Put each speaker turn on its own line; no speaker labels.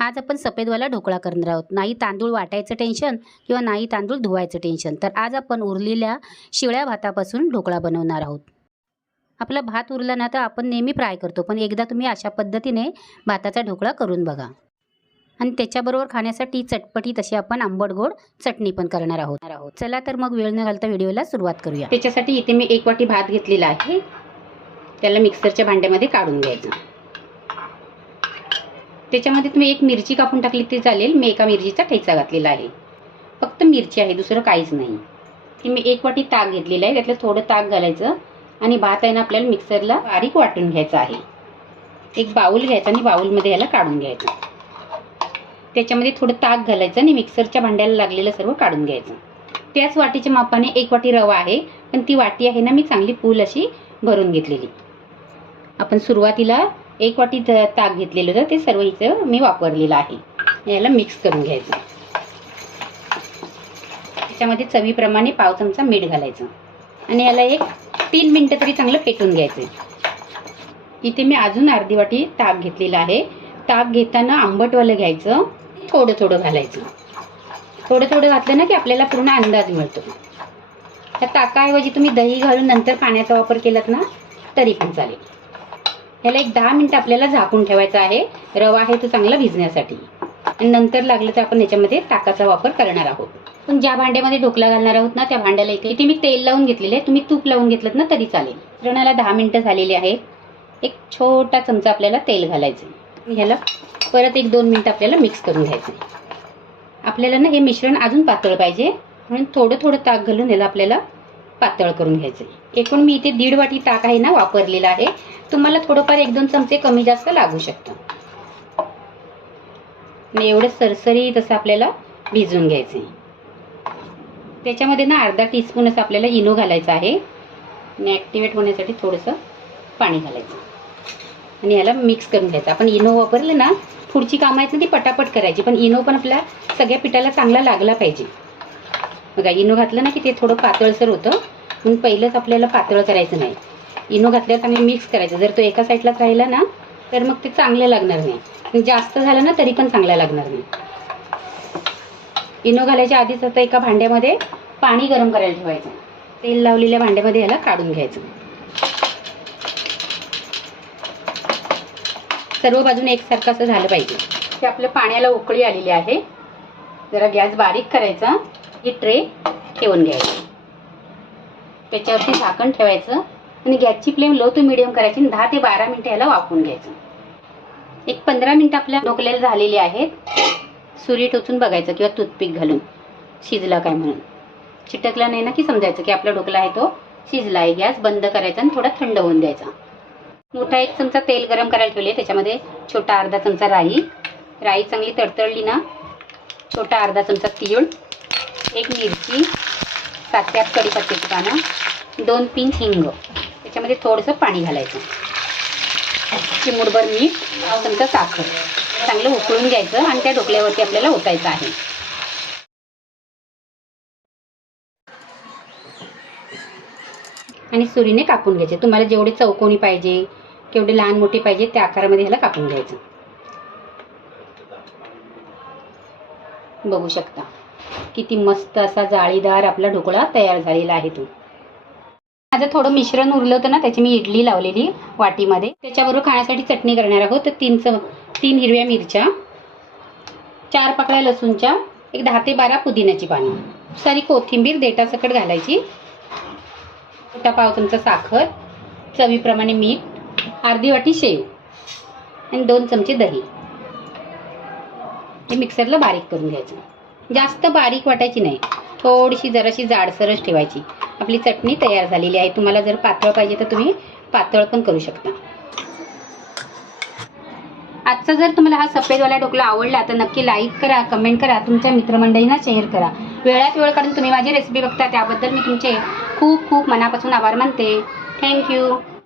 आज आपण सफेदवाला ढोकळा करणार आहोत. नाही तांदूळ वाटायचं टेन्शन किंवा नाही तांदूळ धुवायचं टेन्शन तर आज आपण उरलेल्या शिळ्या भातापासून ढोकळा बनवणार आहोत. आपला भात उरला ना तर आपण नेहमी फ्राय करतो पण एकदा तुम्ही अशा पद्धतीने भाताचा ढोकळा करून बघा. आणि त्याच्याबरोबर खाण्यासाठी चटपटी तशी आपण आंबट गोड चटणी पण करणार आहोत. आहोत चला तर मग वेळ न घालता व्हिडिओला सुरुवात करूया. त्याच्यासाठी इथे मी एक वाटी भात घेतलेला आहे. त्याला मिक्सरच्या भांड्यामध्ये काढून घ्यायचं. त्याच्यामध्ये तुम्ही एक मिरची कापून टाकली तरी चालेल. मी एका मिरचीचा ठेचा घातलेला आहे. फक्त मिरची आहे दुसरं काहीच नाही. ती मी एक वाटी ताक घेतलेलं आहे. त्यातलं थोडं ताक घालायचं आणि भात आहे ना आपल्याला मिक्सरला बारीक वाटून घ्यायचा आहे. एक बाऊल घ्यायचा आणि बाऊलमध्ये याला काढून घ्यायचं. त्याच्यामध्ये थोडं ताक घालायचं आणि मिक्सरच्या भांड्याला लागलेलं सर्व काढून घ्यायचं. त्याच वाटीच्या मापाने एक वाटी रवा आहे. पण ती वाटी आहे ना मी चांगली पूल अशी भरून घेतलेली. आपण सुरुवातीला एक वाटी ताक घेतलेलं होतं ते सर्व इथं मी वापरलेलं आहे. याला मिक्स करून घ्यायचं. त्याच्यामध्ये चवीप्रमाणे पाव चमचा मीठ घालायचं. आणि याला एक तीन मिनटं तरी चांगलं पेटून घ्यायचं इथे मी अजून अर्धी वाटी ताक घेतलेलं आहे. ताक घेताना आंबटवालं घ्यायचं. थोडं थोडं घालायचं. थोडं थोडं घातलं ना की आपल्याला पूर्ण अंदाज मिळतो. त्या ताकाऐवजी तुम्ही दही घालून नंतर पाण्याचा वापर केलात ना तरी पण चालेल. ह्याला एक दहा मिनटं आपल्याला झाकून ठेवायचा आहे. रवा आहे तो चांगला भिजण्यासाठी. आणि नंतर लागलं तर आपण याच्यामध्ये ताकाचा वापर करणार आहोत. पण ज्या भांड्यामध्ये ढोकला घालणार आहोत ना त्या भांड्याला इथे इथे मी तेल लावून घेतलेले आहे. तुम्ही तूप लावून घेतलं ना तरी चालेल. मिश्रणाला दहा मिनटं झालेली आहेत. एक छोटा चमचा आपल्याला तेल घालायचं ह्याला परत एक दोन मिनटं आपल्याला मिक्स करून घ्यायचं आपल्याला ना हे मिश्रण अजून पातळ पाहिजे. म्हणून थोडं थोडं ताक घालून याला आपल्याला पातळ करून घ्यायचं. एकूण मी इथे दीड वाटी ताक आहे ना वापरलेला आहे. तुम्हाला थोडंफार एक दोन चमचे कमी जास्त लागू शकतं. आणि एवढं सरसरी तसं आपल्याला भिजवून घ्यायचं. त्याच्यामध्ये ना अर्धा टीस्पून असं आपल्याला इनो घालायचा आहे. आणि ॲक्टिवेट होण्यासाठी थोडंसं पाणी घालायचं. आणि याला मिक्स करून घ्यायचं. आपण इनो वापरलं ना पुढची कामं आहेत ना ती पटापट करायची. पण इनो पण आपल्या सगळ्या पिठाला चांगला लागला पाहिजे. बघा इनो घातलं ना की ते थोडं पातळसर होतं. म्हणून पहिलंच आपल्याला पातळ करायचं नाही. इनो घातल्यावर चांगलं मिक्स करायचं. जर तो एका साईडलाच राहिला ना तर मग ते चांगलं लागणार नाही. जास्त झालं ना तरी पण चांगलं लागणार नाही. इनो घालायच्या आधीच आता एका भांड्यामध्ये पाणी गरम करायला ठेवायचं. तेल लावलेल्या भांड्यामध्ये याला काढून घ्यायचं. सर्व बाजूने एकसारखं असं झालं पाहिजे. ते आपल्या पाण्याला उकळी आलेली आहे. जरा गॅस बारीक करायचा. ही ट्रे ठेवून घ्यायची. त्याच्यावरती झाकण ठेवायचं आणि गॅसची फ्लेम लो टू मिडियम करायची आणि दहा ते बारा मिनिटं याला वाफवून घ्यायचं. एक पंधरा मिनिटं आपल्या ढोकल्याला झालेली आहेत. सुरी टोचून बघायचं किंवा टूथपिक घालून. शिजला काय म्हणून. चिटकला नाही ना की समजायचं की आपला ढोकला आहे तो. शिजला आहे गॅस बंद करायचा आणि थोडा थंड होऊन द्यायचा. मोठा एक चमचा तेल गरम करायला ठेवले त्याच्यामध्ये छोटा अर्धा चमचा राई. राई चांगली तडतडली ना. छोटा अर्धा चमचा तीळ. एक मिरची सात ते आठ कढीपत्त्याची पानं दोन पिंच हिंग. त्याच्यामध्ये थोडंसं पाणी घालायचं. चिमूडभर मीठ पाव चमचा साखर. चांगलं उकळून घ्यायचं आणि त्या ढोकल्यावरती आपल्याला ओतायचं आहे. आणि सुरीने कापून घ्यायचे. तुम्हाला जेवढे चौकोनी पाहिजे केवढे लहान मोठे पाहिजे त्या आकारामध्ये ह्याला कापून घ्यायचं. बघू शकता. किती मस्त असा जाळीदार आपला ढोकळा तयार झालेला आहे तो. माझं थोडं मिश्रण उरलं होतं ना त्याची मी इडली लावलेली वाटीमध्ये. त्याच्याबरोबर खाण्यासाठी चटणी करणार आहोत. तर तीन च तीन हिरव्या मिरच्या चार पाकळ्या लसूणच्या एक दहा ते बारा पुदिन्याची पानं. सारी कोथिंबीर देठासकट घालायची. छोटा पाव चमचा साखर चवीप्रमाणे मीठ अर्धी वाटी शेव आणि दोन चमचे दही. हे मिक्सरला बारीक करून घ्यायचं. जास्त बारीक वाटायची नाही. थोडीशी जराशी जाडसरच ठेवायची. आपली चटणी तयार झालेली आहे. तुम्हाला जर पातळ पाहिजे तर तुम्ही पातळ पण करू शकता. आजचा जर तुम्हाला हा सफेदवाला ढोकला आवडला तर नक्की लाईक करा कमेंट करा तुमच्या मित्रमंडळींना शेअर करा. वेळात वेळ काढून तुम्ही माझी रेसिपी बघता त्याबद्दल मी तुमचे खूप खूप मनापासून आभार मानते. थँक्यू